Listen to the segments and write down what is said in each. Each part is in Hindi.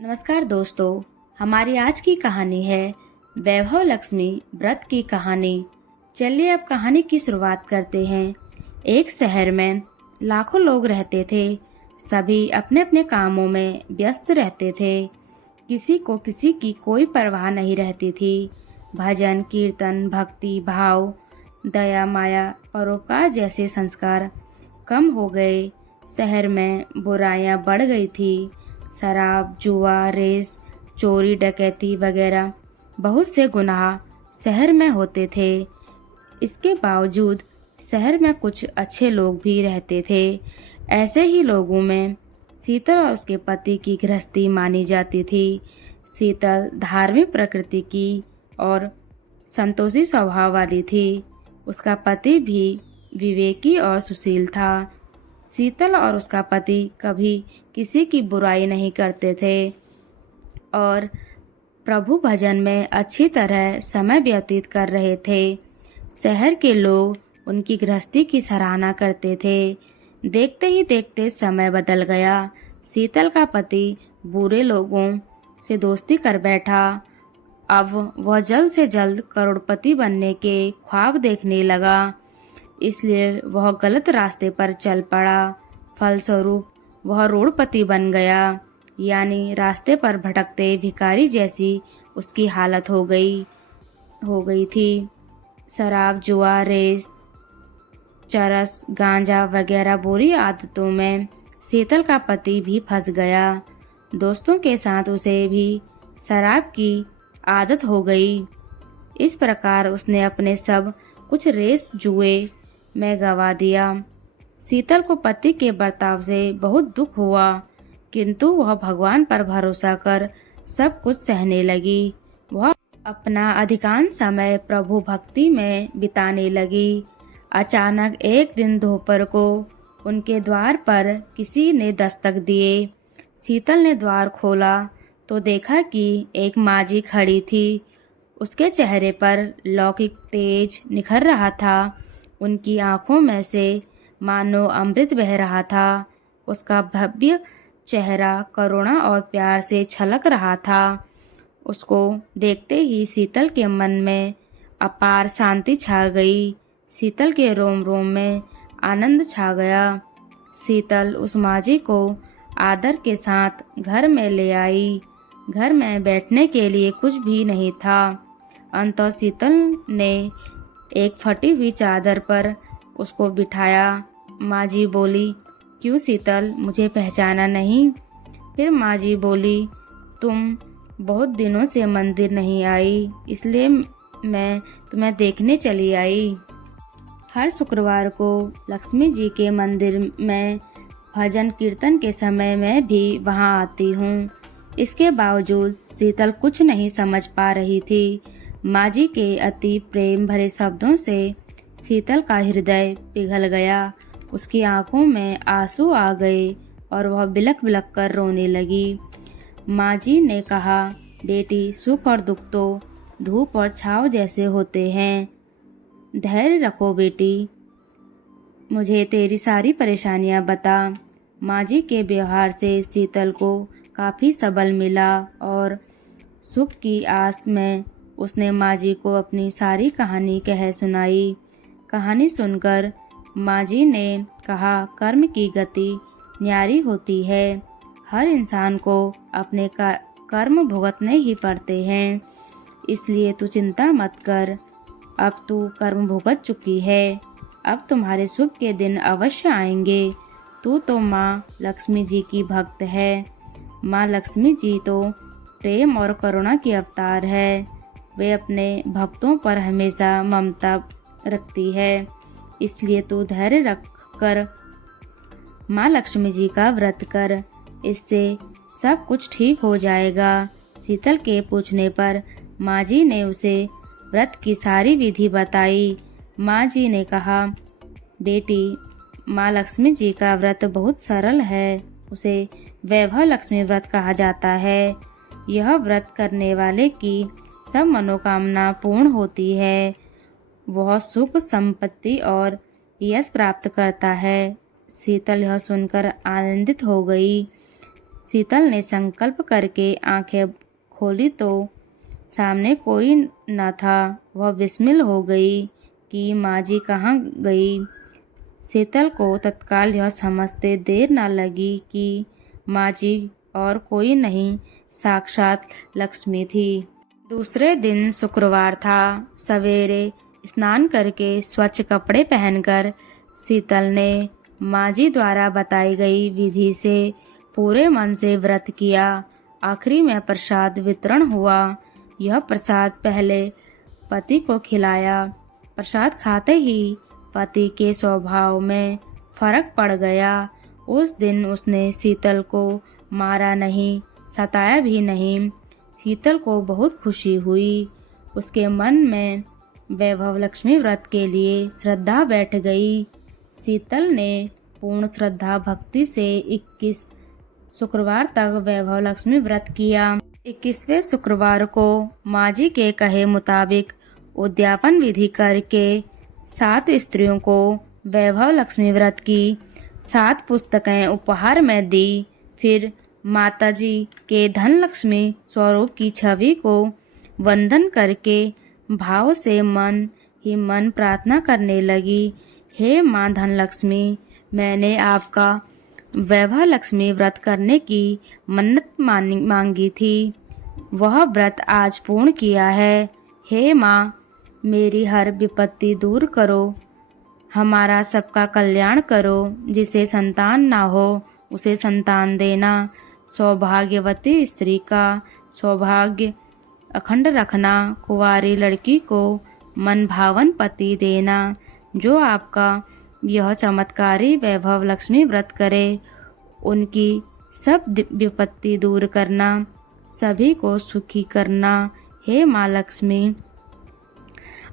नमस्कार दोस्तों, हमारी आज की कहानी है वैभव लक्ष्मी व्रत की कहानी। चलिए अब कहानी की शुरुआत करते हैं। एक शहर में लाखों लोग रहते थे। सभी अपने अपने कामों में व्यस्त रहते थे। किसी को किसी की कोई परवाह नहीं रहती थी। भजन, कीर्तन, भक्ति भाव, दया, माया, परोपकार जैसे संस्कार कम हो गए। शहर में बुराइयां बढ़ गई थी। शराब, जुआ, रेस, चोरी, डकैती वगैरह बहुत से गुनाह शहर में होते थे। इसके बावजूद शहर में कुछ अच्छे लोग भी रहते थे। ऐसे ही लोगों में शीतल और उसके पति की गृहस्थी मानी जाती थी। शीतल धार्मिक प्रकृति की और संतोषी स्वभाव वाली थी। उसका पति भी विवेकी और सुशील था। शीतल और उसका पति कभी किसी की बुराई नहीं करते थे और प्रभु भजन में अच्छी तरह समय व्यतीत कर रहे थे। शहर के लोग उनकी गृहस्थी की सराहना करते थे। देखते ही देखते समय बदल गया। शीतल का पति बुरे लोगों से दोस्ती कर बैठा। अब वह जल्द से जल्द करोड़पति बनने के ख्वाब देखने लगा, इसलिए वह गलत रास्ते पर चल पड़ा। फलस्वरूप वह रोडपति बन गया, यानी रास्ते पर भटकते भिखारी जैसी उसकी हालत हो गई थी। शराब, जुआ, रेस, चरस, गांजा वगैरह बुरी आदतों में शीतल का पति भी फंस गया। दोस्तों के साथ उसे भी शराब की आदत हो गई। इस प्रकार उसने अपने सब कुछ रेस जुए में गवा दिया। शीतल को पति के बर्ताव से बहुत दुख हुआ, किंतु वह भगवान पर भरोसा कर सब कुछ सहने लगी। वह अपना अधिकांश समय प्रभु भक्ति में बिताने लगी। अचानक एक दिन दोपहर को उनके द्वार पर किसी ने दस्तक दिए। शीतल ने द्वार खोला तो देखा कि एक माजी खड़ी थी। उसके चेहरे पर लौकिक तेज निखर रहा था। उनकी आंखों में से मानो अमृत बह रहा था। उसका भव्य चेहरा करुणा और प्यार से छलक रहा था। उसको देखते ही शीतल के मन में अपार शांति छा गई। शीतल के रोम रोम में आनंद छा गया। शीतल उस माजी को आदर के साथ घर में ले आई। घर में बैठने के लिए कुछ भी नहीं था। अंततः शीतल ने एक फटी हुई चादर पर उसको बिठाया। माजी बोली, क्यों शीतल, मुझे पहचाना नहीं? फिर माजी बोली, तुम बहुत दिनों से मंदिर नहीं आई, इसलिए मैं तुम्हें देखने चली आई। हर शुक्रवार को लक्ष्मी जी के मंदिर में भजन कीर्तन के समय मैं भी वहां आती हूँ। इसके बावजूद शीतल कुछ नहीं समझ पा रही थी। माजी के अति प्रेम भरे शब्दों से शीतल का हृदय पिघल गया। उसकी आंखों में आंसू आ गए और वह बिलख बिलख कर रोने लगी। माजी ने कहा, बेटी, सुख और दुख तो धूप और छाव जैसे होते हैं। धैर्य रखो बेटी, मुझे तेरी सारी परेशानियां बता। माजी के व्यवहार से शीतल को काफी सबल मिला और सुख की आस में उसने माजी को अपनी सारी कहानी कह सुनाई। कहानी सुनकर माजी ने कहा, कर्म की गति न्यारी होती है। हर इंसान को अपने कर्म भुगतने ही पड़ते हैं, इसलिए तू चिंता मत कर। अब तू कर्म भुगत चुकी है, अब तुम्हारे सुख के दिन अवश्य आएंगे। तू तो माँ लक्ष्मी जी की भक्त है। माँ लक्ष्मी जी तो प्रेम और करुणा की अवतार है। वे अपने भक्तों पर हमेशा ममता रखती है, इसलिए तू धैर्य रख कर माँ लक्ष्मी जी का व्रत कर, इससे सब कुछ ठीक हो जाएगा। शीतल के पूछने पर माँ जी ने उसे व्रत की सारी विधि बताई। माँ जी ने कहा, बेटी, माँ लक्ष्मी जी का व्रत बहुत सरल है। उसे वैभव लक्ष्मी व्रत कहा जाता है। यह व्रत करने वाले की सब मनोकामना पूर्ण होती है। वह सुख, संपत्ति और यश प्राप्त करता है। शीतल यह सुनकर आनंदित हो गई। शीतल ने संकल्प करके आंखें खोली तो सामने कोई न था। वह विस्मित हो गई कि माँ जी कहाँ गई। शीतल को तत्काल यह समझते देर न लगी कि माँ जी और कोई नहीं, साक्षात लक्ष्मी थी। दूसरे दिन शुक्रवार था। सवेरे स्नान करके स्वच्छ कपड़े पहनकर शीतल ने माँ जी द्वारा बताई गई विधि से पूरे मन से व्रत किया। आखिरी में प्रसाद वितरण हुआ। यह प्रसाद पहले पति को खिलाया। प्रसाद खाते ही पति के स्वभाव में फर्क पड़ गया। उस दिन उसने शीतल को मारा नहीं, सताया भी नहीं। शीतल को बहुत खुशी हुई। उसके मन में वैभव लक्ष्मी व्रत के लिए श्रद्धा बैठ गई। शीतल ने पूर्ण श्रद्धा भक्ति से 21 शुक्रवार तक वैभव लक्ष्मी व्रत किया। 21वें शुक्रवार को माँ जी के कहे मुताबिक उद्यापन विधि करके 7 स्त्रियों को वैभव लक्ष्मी व्रत की 7 पुस्तकें उपहार में दी। फिर माताजी के धन लक्ष्मी स्वरूप की छवि को वंदन करके भाव से मन ही मन प्रार्थना करने लगी। हे माँ धन लक्ष्मी, मैंने आपका वैभव लक्ष्मी व्रत करने की मन्नत मांगी थी, वह व्रत आज पूर्ण किया है। हे माँ, मेरी हर विपत्ति दूर करो, हमारा सबका कल्याण करो। जिसे संतान ना हो उसे संतान देना, सौभाग्यवती स्त्री का सौभाग्य अखंड रखना, कुंवारी लड़की को मन भावन पति देना। जो आपका यह चमत्कारी वैभव लक्ष्मी व्रत करे, उनकी सब विपत्ति दूर करना, सभी को सुखी करना। हे माँ लक्ष्मी,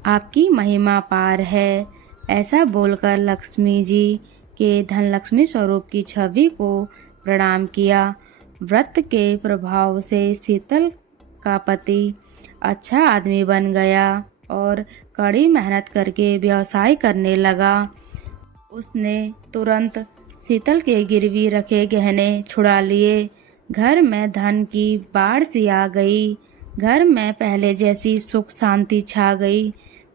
आपकी महिमा पार है। ऐसा बोलकर लक्ष्मी जी के धन लक्ष्मी स्वरूप की छवि को प्रणाम किया। व्रत के प्रभाव से शीतल का पति अच्छा आदमी बन गया और कड़ी मेहनत करके व्यवसाय करने लगा। उसने तुरंत शीतल के गिरवी रखे गहने छुड़ा लिए। घर में धन की बाढ़ सी आ गई। घर में पहले जैसी सुख शांति छा गई।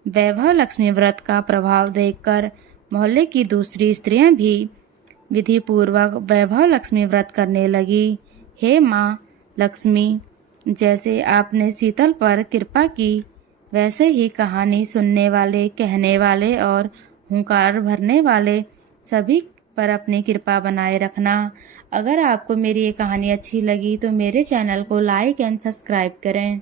वैभव लक्ष्मी व्रत का प्रभाव देखकर मोहल्ले की दूसरी स्त्रियां भी विधि पूर्वक वैभव लक्ष्मी व्रत करने लगी। हे माँ लक्ष्मी, जैसे आपने शीतल पर कृपा की, वैसे ही कहानी सुनने वाले, कहने वाले और हुंकार भरने वाले सभी पर अपनी कृपा बनाए रखना। अगर आपको मेरी ये कहानी अच्छी लगी तो मेरे चैनल को लाइक एंड सब्सक्राइब करें।